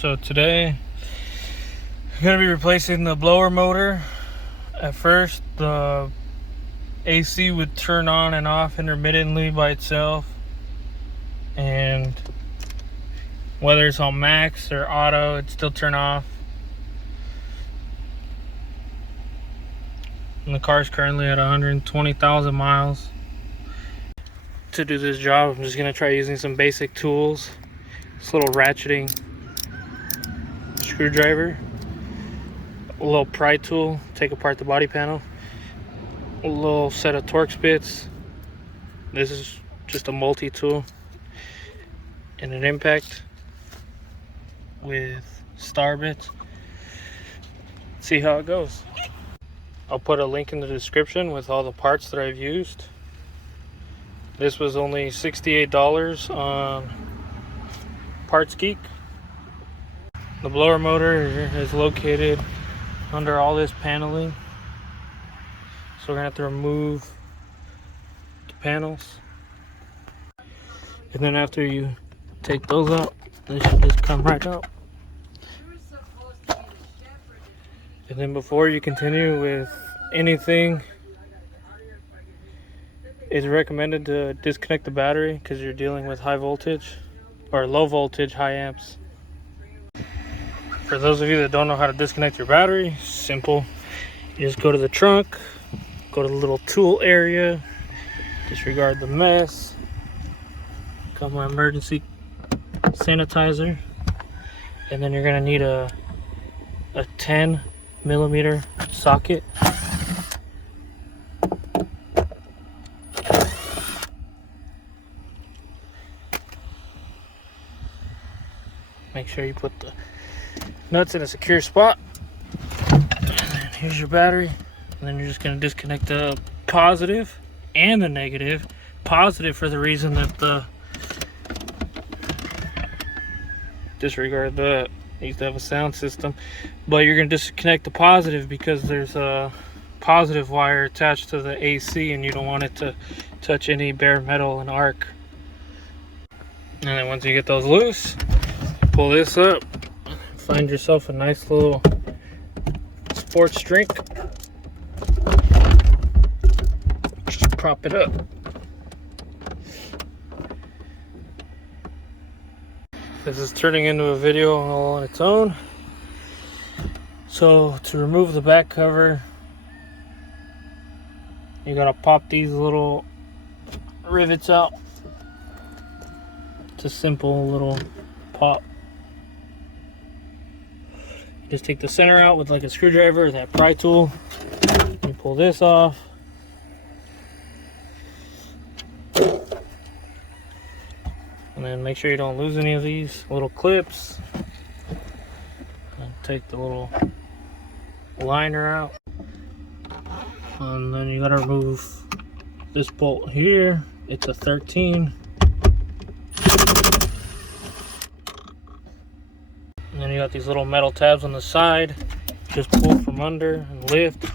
So today I'm going to be replacing the blower motor. At first the AC would turn on and off intermittently by itself, and whether it's on max or auto, it'd still turn off. And the car's currently at 120,000 miles. To do this job, I'm just going to try using some basic tools. This little ratcheting screwdriver, a little pry tool, take apart the body panel, a little set of Torx bits. This is just a multi-tool, and an impact with star bits. See how it goes. I'll put a link in the description with all the parts that I've used. This was only $68 on Parts Geek. The blower motor is located under all this paneling, so we're gonna have to remove the panels, and then after you take those out, they should just come right out. And then before you continue with anything, it's recommended to disconnect the battery because you're dealing with high voltage or low voltage high amps. For those of you that don't know how to disconnect your battery, simple. You just go to the trunk, go to the little tool area, disregard the mess, got my emergency sanitizer, and then you're gonna need a 10mm socket. Make sure you put the nuts in a secure spot. And then here's your battery. And then you're just going to disconnect the positive and the negative. Positive for the reason that the, disregard that, it needs to have a sound system. But you're going to disconnect the positive because there's a positive wire attached to the AC and you don't want it to touch any bare metal and arc. And then once you get those loose, pull this up. Find yourself a nice little sports drink. Just prop it up. This is turning into a video all on its own. So to remove the back cover, you gotta pop these little rivets out. It's a simple little pop. Just take the center out with like a screwdriver or that pry tool. You pull this off. And then make sure you don't lose any of these little clips. And take the little liner out. And then you gotta remove this bolt here. It's a 13. And then you got these little metal tabs on the side. Just pull from under and lift.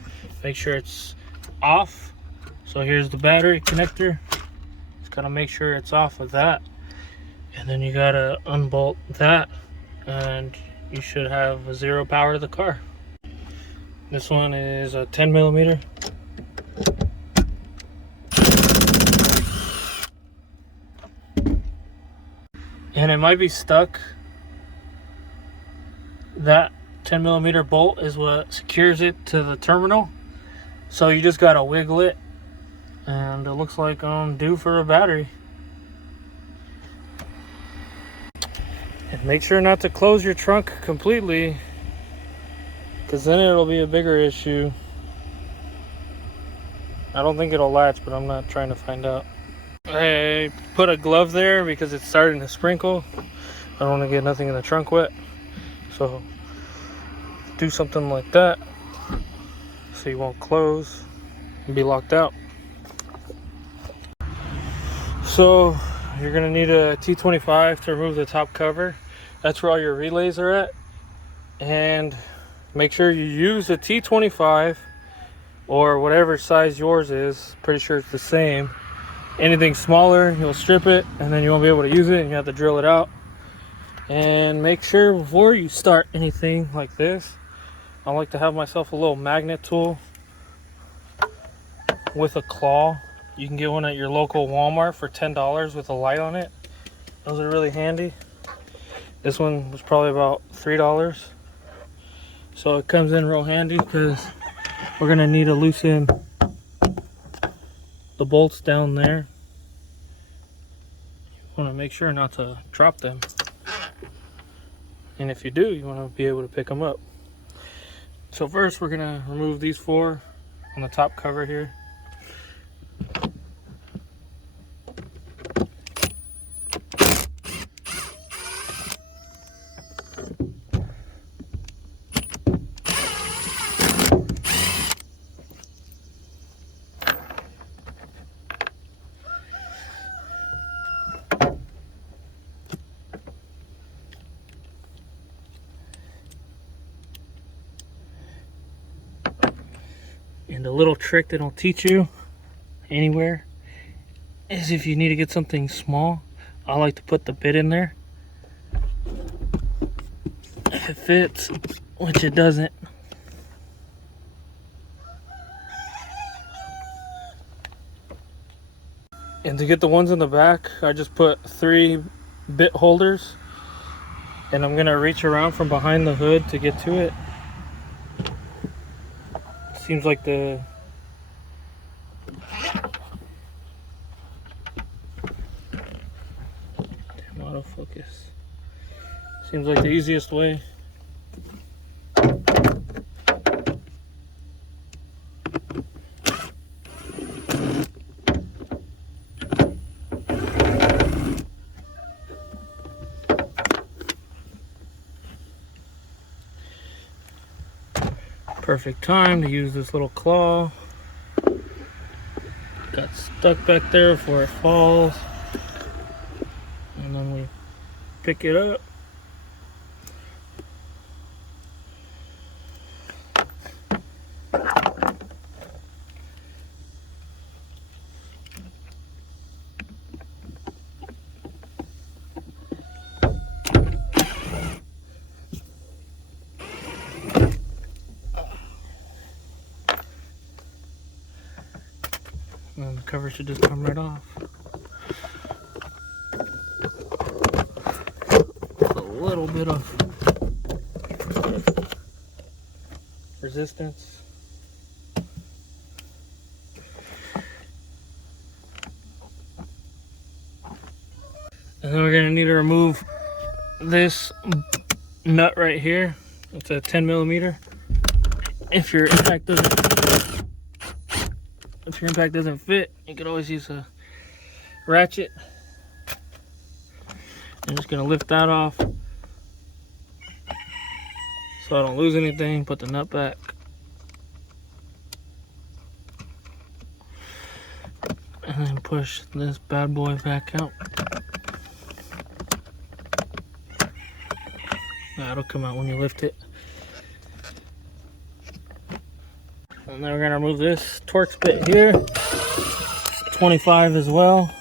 Make sure it's off. So here's the battery connector. Just gotta make sure it's off of that. And then you gotta unbolt that, and you should have a 0 power to the car. This one is a 10mm. And it might be stuck. That 10mm bolt is what secures it to the terminal, so you just gotta wiggle it, and it looks like I'm due for a battery. And make sure not to close your trunk completely, because then it'll be a bigger issue. I don't think it'll latch, but I'm not trying to find out. I put a glove there because it's starting to sprinkle. I don't want to get nothing in the trunk wet. So do something like that so you won't close and be locked out. So you're gonna need a T25 to remove the top cover. That's where all your relays are at. And make sure you use a T25 or whatever size yours is. Pretty sure it's the same. Anything smaller, you'll strip it and then you won't be able to use it and you have to drill it out. And make sure before you start anything like this, I like to have myself a little magnet tool with a claw. You can get one at your local Walmart for $10 with a light on it. Those are really handy. This one was probably about $3. So it comes in real handy because we're gonna need to loosen the bolts down there. You wanna make sure not to drop them. And if you do, you wanna be able to pick them up. So first we're gonna remove these 4 on the top cover here. And a little trick that I'll teach you anywhere is if you need to get something small, I like to put the bit in there. If it fits, which it doesn't, and to get the ones in the back, I just put 3 bit holders, and I'm gonna reach around from behind the hood to get to it. Seems like the autofocus. Seems like the easiest way. Perfect time to use this little claw. Got stuck back there before it falls. And then we pick it up. And the cover should just come right off. A little bit of resistance. And then we're going to need to remove this nut right here. It's a 10mm. If your impact doesn't fit, you could always use a ratchet. I'm just gonna lift that off so I don't lose anything. Put the nut back. And then push this bad boy back out. That'll come out when you lift it. And then we're gonna remove this Torx bit here. It's 25 as well.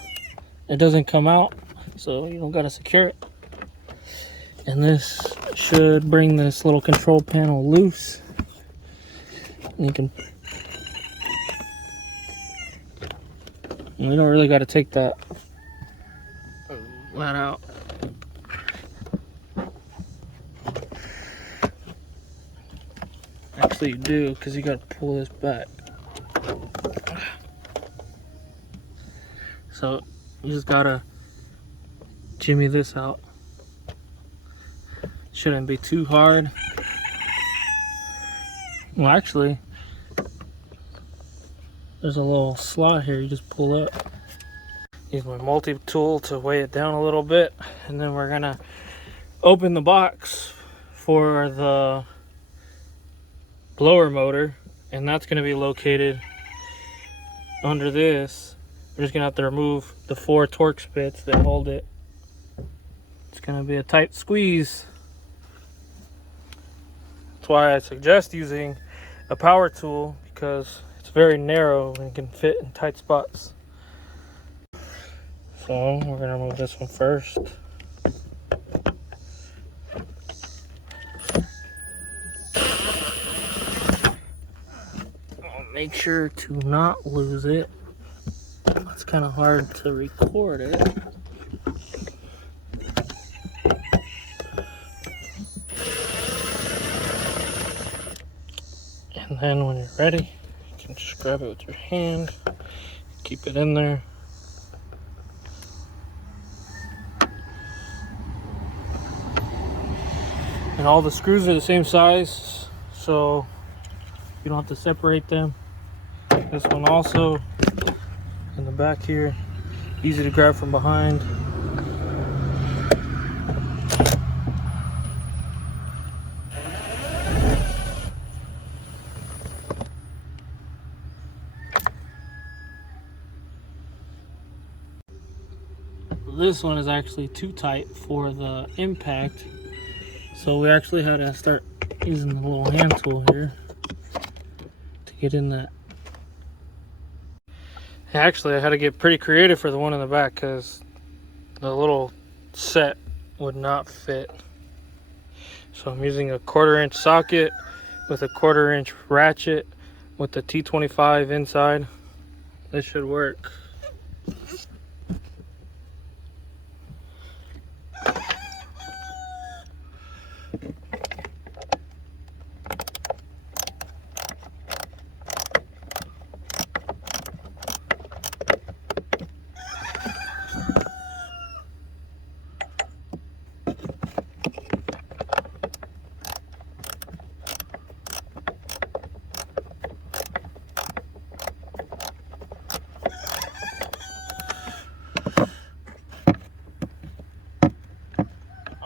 It doesn't come out, so you don't gotta secure it. And this should bring this little control panel loose. And you don't really gotta take that out. Actually you do, because you gotta pull this back. So you just gotta jimmy this out. Shouldn't be too hard. Well, actually, there's a little slot here you just pull up. Use my multi-tool to weigh it down a little bit, and then we're gonna open the box for the blower motor, and that's going to be located under this. We're just going to have to remove the 4 Torx bits that hold it. It's going to be a tight squeeze. That's why I suggest using a power tool, because it's very narrow and can fit in tight spots. So we're going to remove this one first. make sure to not lose it. It's kind of hard to record it. And then when you're ready, you can just grab it with your hand, keep it in there. And all the screws are the same size, so you don't have to separate them. This one also in the back here, easy to grab from behind. This one is actually too tight for the impact, so we actually had to start using the little hand tool here to get in that. Actually, I had to get pretty creative for the one in the back because the little set would not fit. So I'm using a 1/4 inch socket with a 1/4 inch ratchet with the T25 inside. This should work.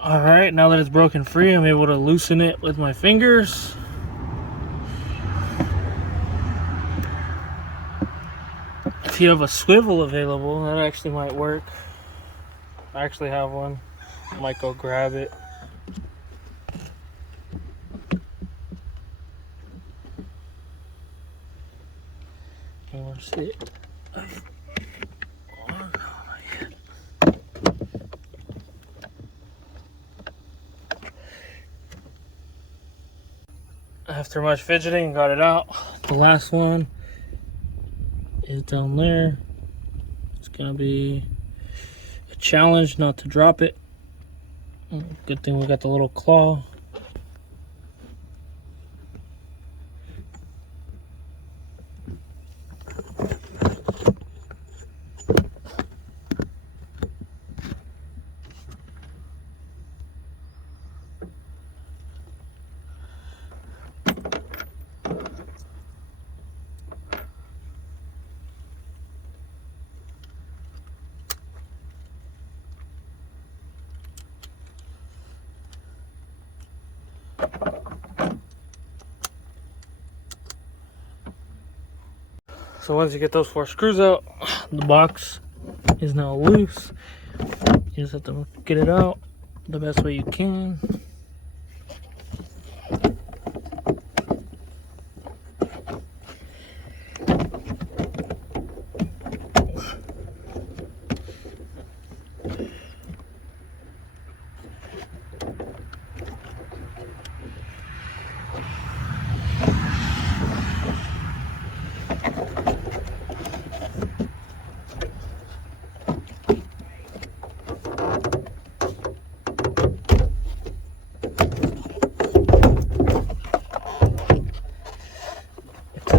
Alright, now that it's broken free, I'm able to loosen it with my fingers. If you have a swivel available, that actually might work. I actually have one. I might go grab it. You want to see it? After much fidgeting, got it out. The last one is down there. It's gonna be a challenge not to drop it. Good thing we got the little claw. So once you get those 4 screws out, the box is now loose. You just have to get it out the best way you can.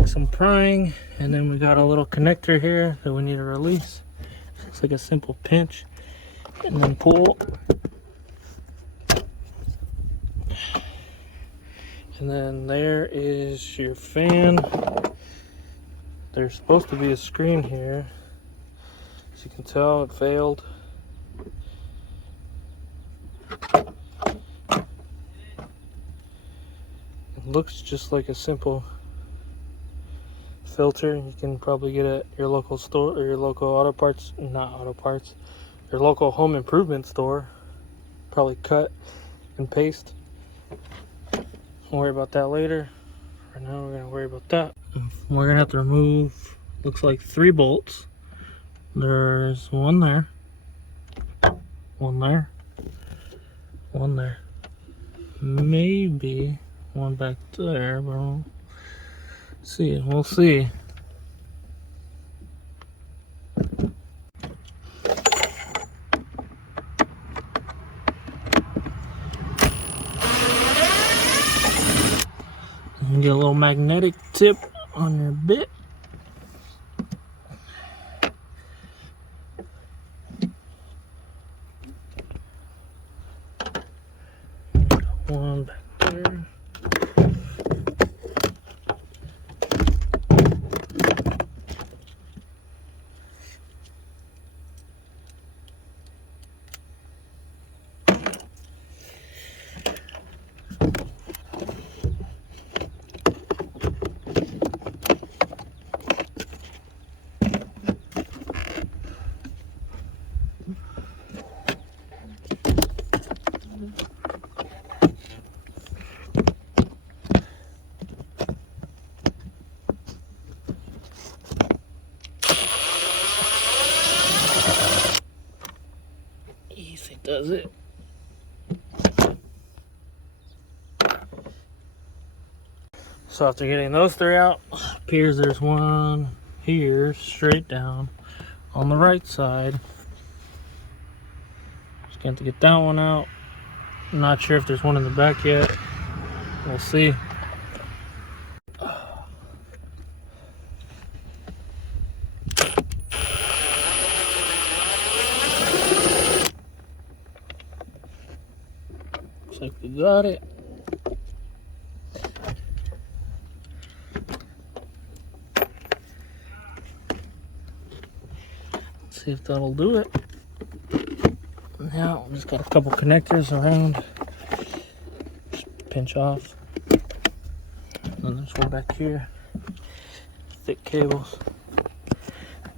Some prying, and then we got a little connector here that we need to release. It's like a simple pinch and then pull, and then there is your fan. There's supposed to be a screen here. As you can tell, it failed. It looks just like a simple filter you can probably get at your local store or your local your local home improvement store. Probably cut and paste. We'll worry about that later. For now, we're gonna worry about that. We're gonna have to remove, looks like 3 bolts. There's one there, one there, one there, maybe one back there, but See, we'll see. And get a little magnetic tip on your bit. One back there. Easy does it. So after getting those three out, appears there's one here straight down on the right side. Just going to get that one out. I'm not sure if there's one in the back yet. We'll see. Looks like we got it. See if that'll do it. Now we just got a couple connectors around. Just pinch off. And then there's one back here. Thick cables.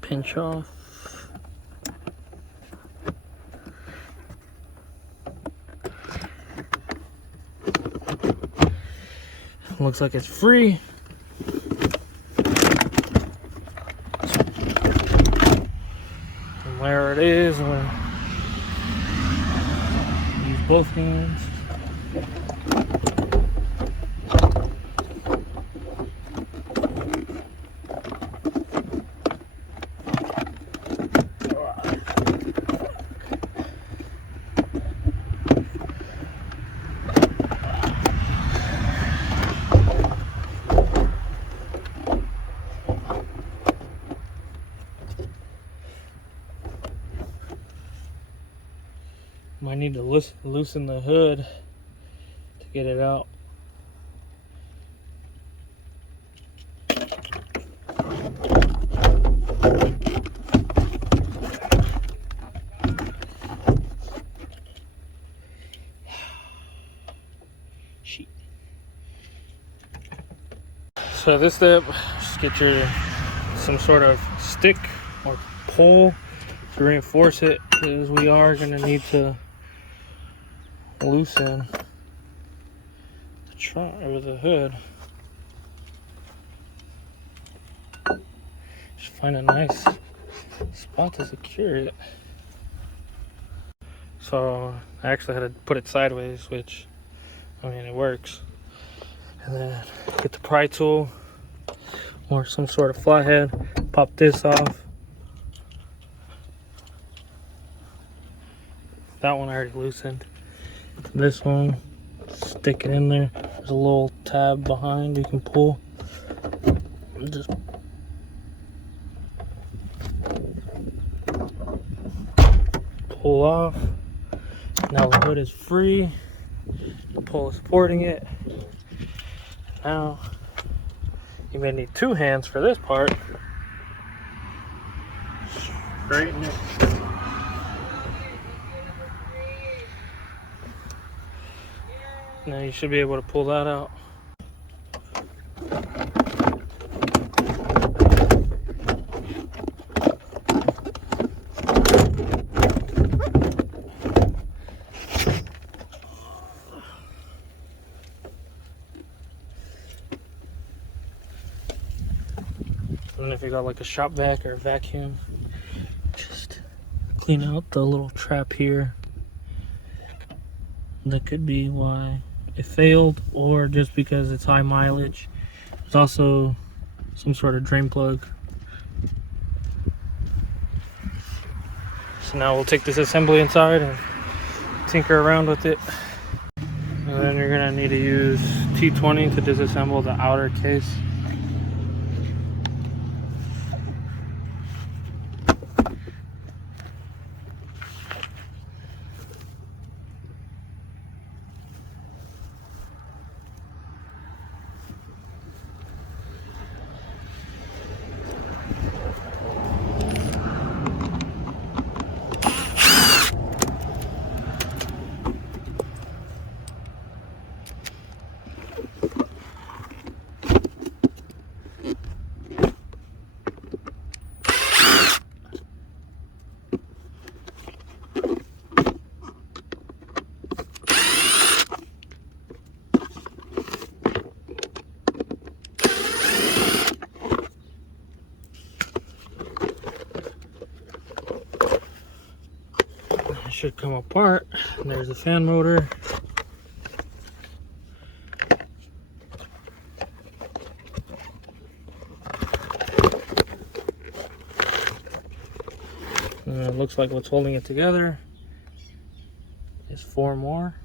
Pinch off. Looks like it's free. And there it is. I'm gonna use both hands. Might need to loosen the hood to get it out. Sheet. So this step, just get some sort of stick or pole to reinforce it, because we are going to need to loosen the trunk or the hood. Just find a nice spot to secure it. So I actually had to put it sideways, which, I mean, it works. And then get the pry tool or some sort of flathead, pop this off. That one I already loosened. This one, stick it in there. There's a little tab behind you can pull. Just pull off. Now the hood is free. The pole is supporting it. Now you may need two hands for this part. Straighten it. Now you should be able to pull that out. And if you got like a shop vac or a vacuum, just clean out the little trap here. That could be why it failed, or just because it's high mileage. There's also some sort of drain plug. So now we'll take this assembly inside and tinker around with it. And then you're gonna need to use T20 to disassemble the outer case. It should come apart. And there's a fan motor. And it looks like what's holding it together is 4 more.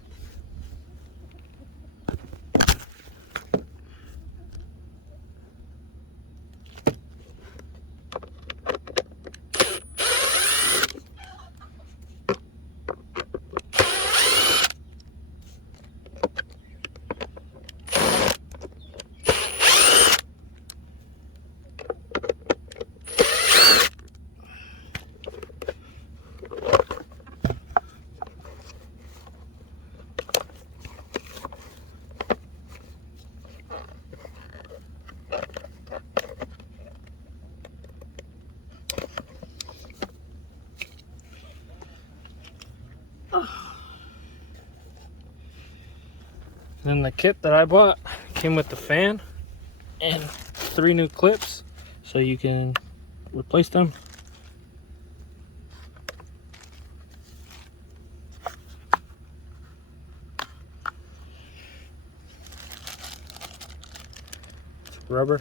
Then the kit that I bought came with the fan and 3 new clips, so you can replace them. It's rubber.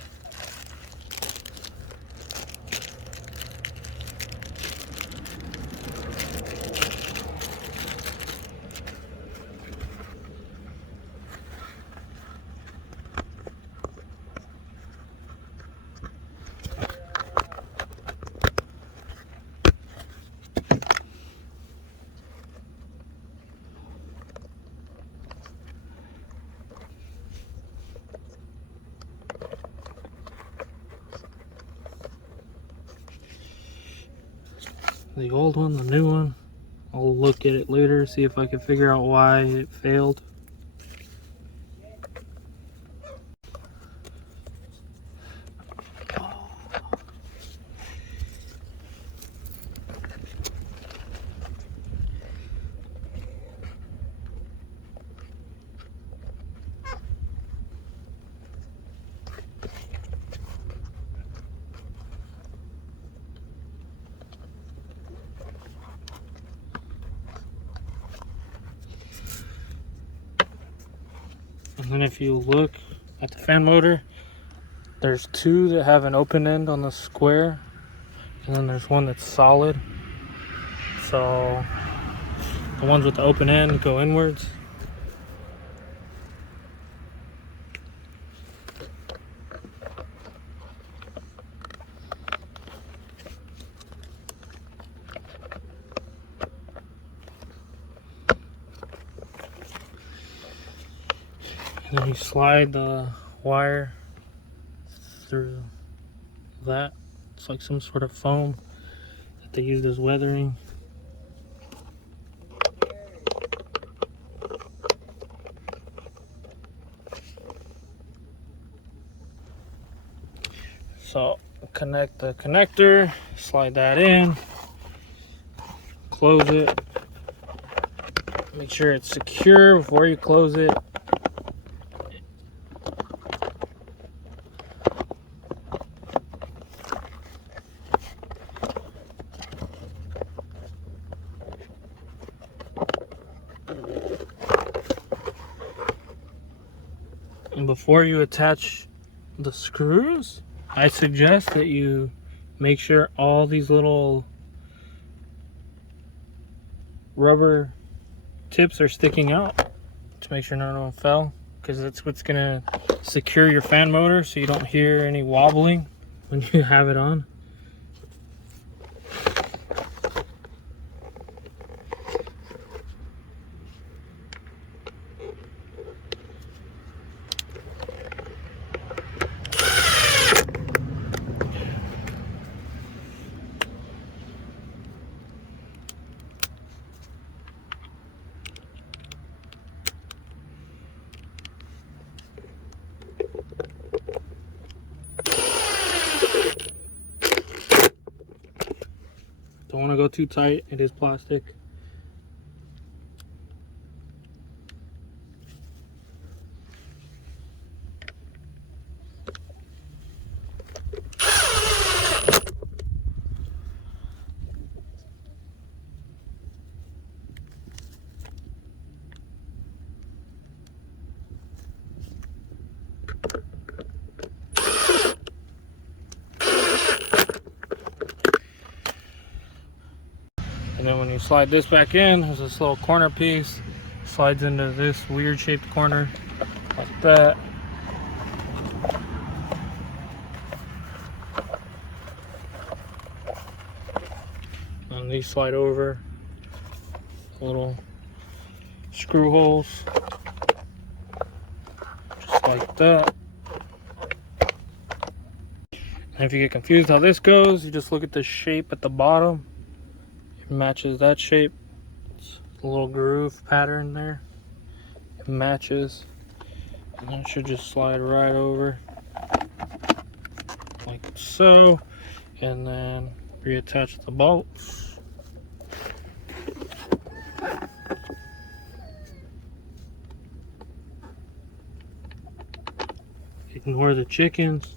The old one, the new one. I'll look at it later, see if I can figure out why it failed. And then if you look at the fan motor, there's 2 that have an open end on the square, and then there's one that's solid. So the ones with the open end go inwards. And then you slide the wire through that. It's like some sort of foam that they use as weathering. So connect the connector, slide that in, close it, make sure it's secure before you close it. And before you attach the screws, I suggest that you make sure all these little rubber tips are sticking out to make sure none of them fell, because that's what's gonna secure your fan motor so you don't hear any wobbling when you have it on. Don't want to go too tight, it is plastic. And then when you slide this back in, there's this little corner piece, slides into this weird shaped corner like that. And these slide over, little screw holes, just like that. And if you get confused how this goes, you just look at the shape at the bottom. It matches that shape. It's a little groove pattern there. It matches. And then it should just slide right over like so. And then reattach the bolts. Ignore the chickens.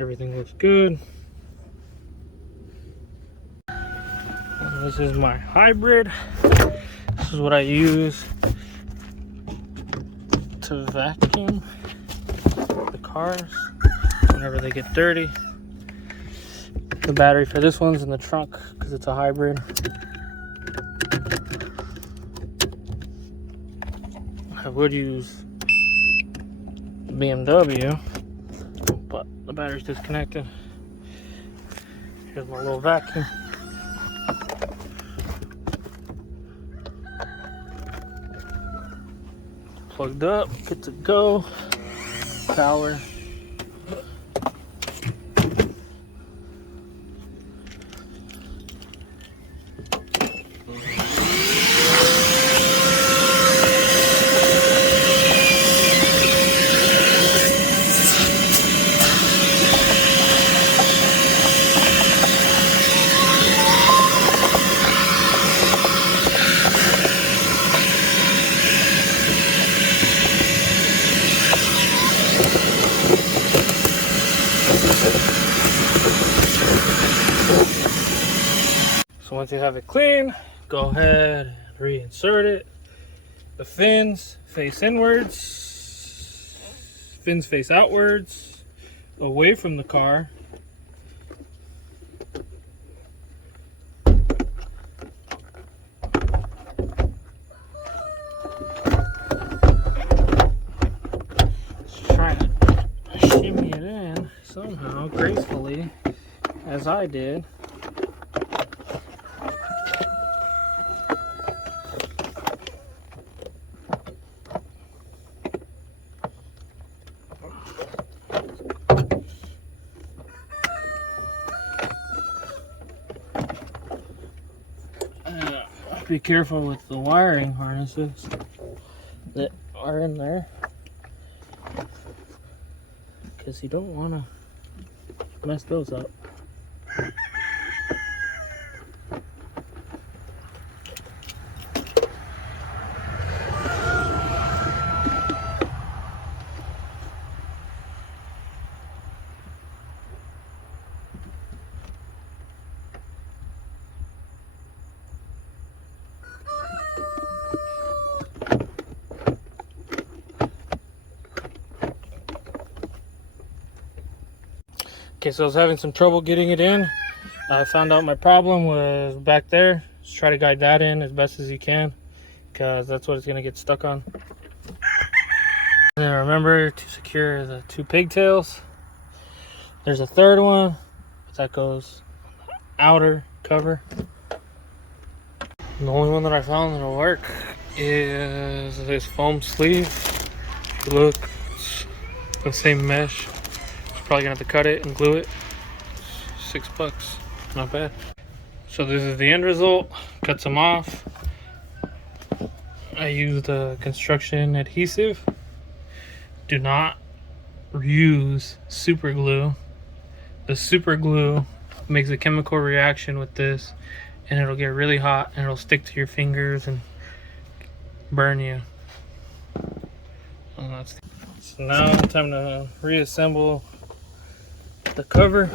Everything looks good. And this is my hybrid. This is what I use to vacuum the cars whenever they get dirty. The battery for this one's in the trunk because it's a hybrid. I would use BMW, but the battery's disconnected. Here's my little vacuum. Plugged up, good to go. Power. So once you have it clean, go ahead and reinsert it. The fins face inwards, fins face outwards, away from the car. Just try to shimmy it in somehow gracefully, as I did. be careful with the wiring harnesses that are in there, because you don't want to mess those up. Okay, so I was having some trouble getting it in. I found out my problem was back there. Just try to guide that in as best as you can, because that's what it's going to get stuck on. And remember to secure the 2 pigtails. There's a third one, but that goes on the outer cover. And the only one that I found that'll work is this foam sleeve. If you look, it's the same mesh. Probably gonna have to cut it and glue it. $6, not bad. So this is the end result. Cut some off. I used the construction adhesive. Do not use super glue. The super glue makes a chemical reaction with this, and it'll get really hot and it'll stick to your fingers and burn you. So now time to reassemble the cover.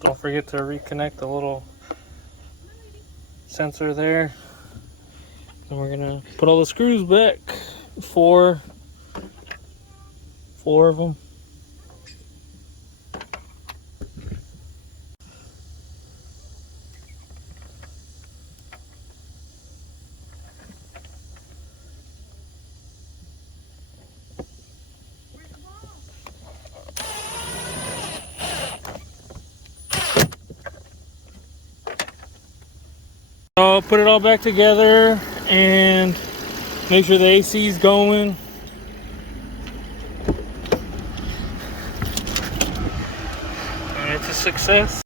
Don't forget to reconnect the little sensor there. And we're gonna put all the screws back. Four of them. So put it all back together and make sure the AC is going. And it's a success.